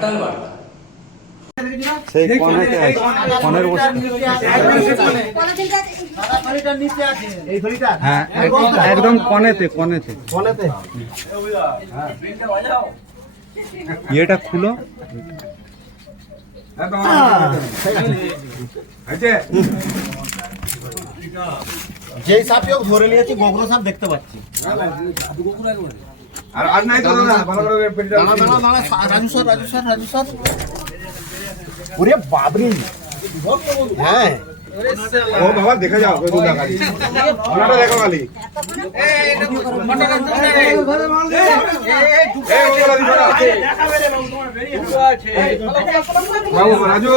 ঘাটাল বার্তা। সেই কনেতে আছে? কনের বসে হ্যাঁ একদম কনেতে কনেতে ইয়েটা খুলো। যেই সাপই হোক ধরে নিয়েছি গোবর সাপ দেখতে পাচ্ছি। আর আর নাই তো দাদা ভালো করে পেটটা দাঁড়া দাঁড়া দাঁড়া Raju sir Raju sir Raju sir ওরে বাবরি হ্যাঁ ও বাবা দেখে যাও ওই দুটা খালি ওনাটা দেখো খালি এই ওগুলা দিছো না। বাবু রাজু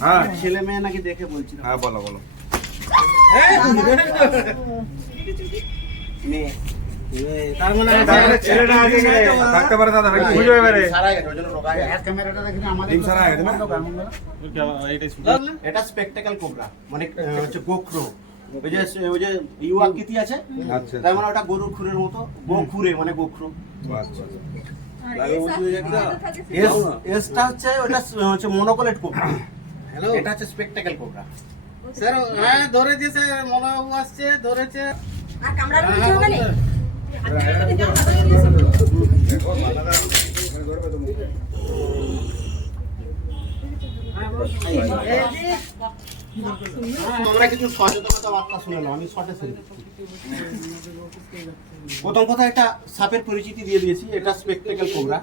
হ্যাঁ। ছেলে মেয়ে নাকি দেখে বলছি হ্যাঁ বলো বলো। মেয়ে। মানে এটা স্পেকটাকেল কোবরা মানে হচ্ছে গোখরো। ওই যে ওই যে ইউয়াকিতি আছে? আচ্ছা তার মানে ওটা গরুর খুরের মতো। গোখুরে মানে গোখরো। আচ্ছা এস এসটা হচ্ছে ওটা হচ্ছে মনোকলেট কোবরা এটা হচ্ছে স্পেকটাকেল কোবরা স্যার হ্যাঁ ধরেছে স্যার মনোবাবু আসছে ধরেছে। আর কামড়ানো কিছু হবে না তোমরা কিছু সচেতনতা বার্তা শুনে নাও, আমি প্রথম কথা, একটা সাপের পরিচিতি দিয়ে দিয়েছি, এটা স্পেকটেকেল কোবরা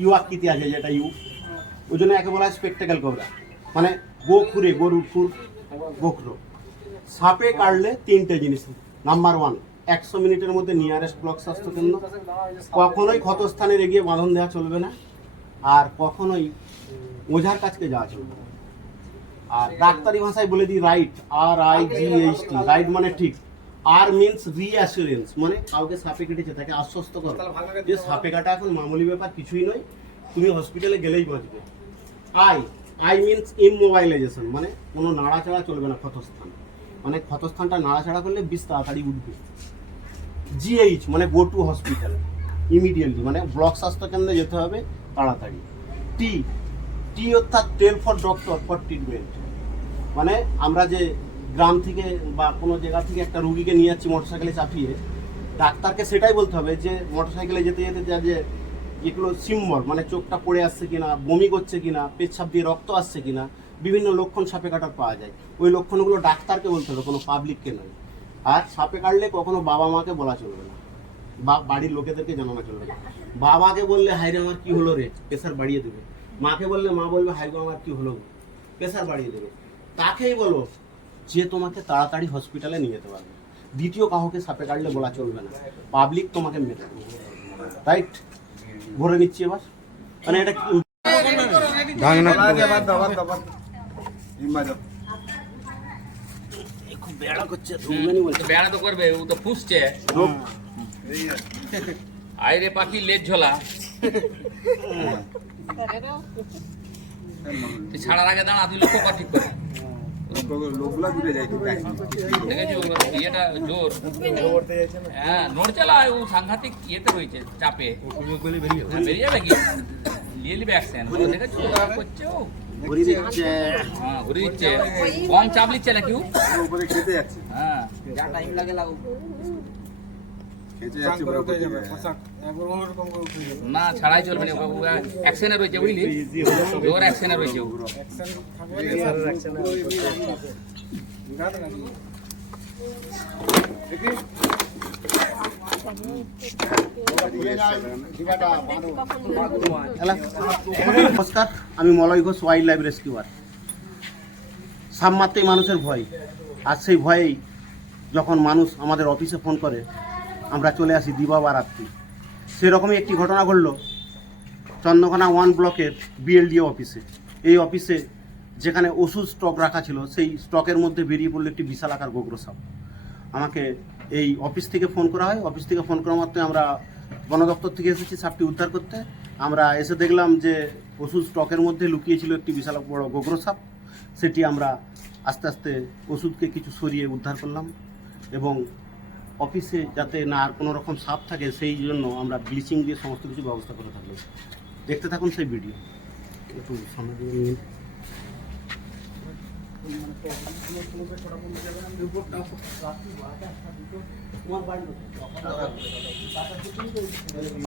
ইউ আকৃতি আছে যেটা ইউ? ওই জন্য একে বলা হয় স্পেকটেকেল কোবরা মানে গো খুরে গরুর খুর, গোখরো। সাপে কাটলে তিনটে জিনিস নাম্বার ওয়ান একশো মিনিটের মধ্যে নিয়ারেস্ট ব্লক স্বাস্থ্য কেন্দ্র কখনোই ক্ষতস্থানে এগিয়ে বাঁধন দেওয়া চলবে না। আর কখনোই ওঝার কাছকে যাওয়া চলবে না। আর ডাক্তারি ভাষায় বলে দিই right R I G H T right মানে ঠিক। আর মিনস রিঅ্যাসুরেন্স মানে কাউকে সাপে কেটেছে, তাকে আশ্বস্ত করো। যে সাপে কাটা এখন মামুলি ব্যাপার কিছুই নয়, তুমি হসপিটালে গেলেই বাঁচবে। আই আই মিনস ইমোবাইলাইজেশন মানে কোনো নাড়াচাড়া চলবে না ক্ষতস্থান। মানে ক্ষতস্থানটা নাড়াচাড়া করলে বিষ তাড়াতাড়ি উঠবে। জিএইচ মানে গো টু হসপিটাল ইমিডিয়েটলি মানে ব্লক স্বাস্থ্য কেন্দ্রে যেতে হবে তাড়াতাড়ি। টি টি অর্থাৎ tell for doctor for treatment মানে আমরা যে গ্রাম থেকে বা কোনো জায়গা থেকে একটা রুগীকে নিয়ে যাচ্ছি মোটরসাইকেলে চাপিয়ে, ডাক্তারকে সেটাই বলতে হবে যে মোটরসাইকেলে যেতে যেতে যা যে এগুলো সিম্বল মানে চোখটা পড়ে আসছে কিনা, বমি করছে কিনা, পেচ্ছাপ দিয়ে রক্ত আসছে কিনা, বিভিন্ন লক্ষণ সাপে কাটার পাওয়া যায়। ওই লক্ষণগুলো ডাক্তারকে বলতে হবে, কোনো পাবলিককে নয়। আর সাপে কাটলে কখনো বাবা মাকে বলা চলবে না। বা বাড়ির লোকেদেরকে জানানো চলবে না। বাবাকে বললে হাইরে আমার কি হলো রে? প্রেশার বাড়িয়ে দেবে। মাকে বললে মা বলবে হাইগো আমার কি হলো? প্রেশার বাড়িয়ে দেবে। তাকেই বলো যে তোমাকে তাড়াতাড়ি হসপিটালে নিয়ে যেতে পারবে। দ্বিতীয় কাউকে সাপে কাটলে বলা চলবে না। পাবলিক তোমাকে মেরে দেবে। রাইট? ভরে নিচ্ছি এবার। মানে এটা কি- বেড়া করছে বলছে। বেড়া তো করবে ও তো ফুসছে আইরে পাখি লেজ ঝোলা। ছাড়ার আগে দাঁড়া তুই লক্ষ্য কর ঠিক করে। লোকগুলা দূরে যায় ইয়েটা জোর। হ্যাঁ নোড় চালায় ও সাংঘাতিক ইয়েতে রয়েছে চাপে। হ্যাঁ, বেরিয়ে যাবে কি? নিয়ে নিবে অ্যাকশন দেখেছ করছে ও। হ্যাঁ ঘুরে দিচ্ছে। কম চাপ নিচ্ছে নাকি উপরে খেতে যাচ্ছে। হ্যাঁ খেতে যাচ্ছে পুরো উপর না ছাড়াই চলবে না অ্যাকশনে রয়েছে বুঝলি? জোর অ্যাকশনে রয়েছে হ্যালো। নমস্কার, আমি Malay Ghosh wild life rescuer. সাপ মারতেই মানুষের ভয়। আর সেই ভয়েই যখন মানুষ আমাদের অফিসে ফোন করে, আমরা চলে আসি দিবা বা রাত্রি। সেরকমই একটি ঘটনা ঘটলো চন্দ্রকোনা ওয়ান ব্লকের বিএলডিও অফিসে। এই অফিসে যেখানে ওষুধ স্টক রাখা ছিল, সেই স্টকের মধ্যে বেরিয়ে পড়ল একটি বিশাল আকার গোগ্র সাপ। আমাকে এই অফিস থেকে ফোন করা হয়। অফিস থেকে ফোন করা মাত্রই আমরা বন দপ্তর থেকে এসেছি সাপটি উদ্ধার করতে। আমরা এসে দেখলাম যে ওষুধ স্টকের মধ্যে লুকিয়ে ছিল একটি বিশাল বড় গোগ্র সাপ। সেটি আমরা আস্তে আস্তে ওষুধকে কিছু সরিয়ে উদ্ধার করলাম এবং অফিসে যাতে না আর কোনো রকম সাপ থাকে, সেই জন্য আমরা ব্লিচিং দিয়ে সমস্ত কিছু ব্যবস্থা করে থাকলাম দেখতে থাকুন সেই ভিডিও। একটু সামনে দিয়ে নিন।